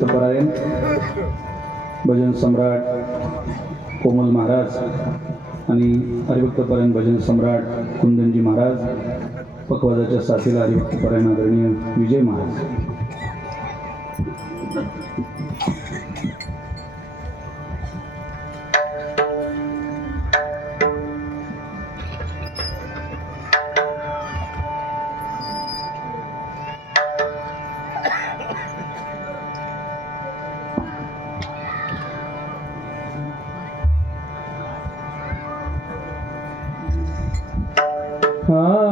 भक्त परायण भजन सम्राट कोमल महाराज आणि परायण भजन सम्राट कुंदनजी महाराज पखवाजाच्या साथीला हरिभक्त परायण आदरणीय विजय महाराज हाँ